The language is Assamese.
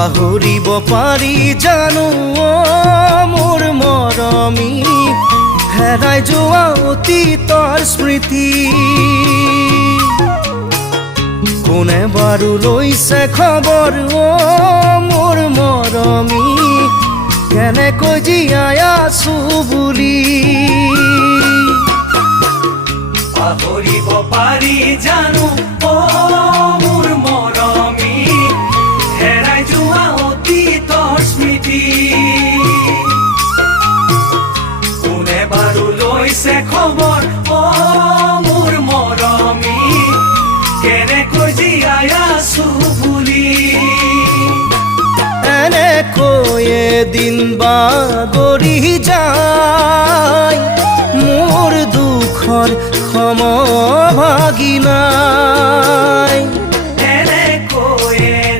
পাহৰিব পাৰি জানো মোৰ মৰমী হেৰাই যোৱা অতীতৰ স্মৃতি কোনে বাৰু লৈছে খবৰ মোৰ মৰমী কেনেকৈ জীয়াই আছো বুলি পাহৰিব পাৰি জানো মোৰ মৰমী হেৰাই যোৱা অতীতৰ স্মৃতি কোনে বাৰু লৈছে খবৰ মোৰ মৰমী কেনেকৈ জীয়াই আছো বুলি এনেকৈ এদিন বাগৰি যায় মোৰ দুখৰ সমভাগিনা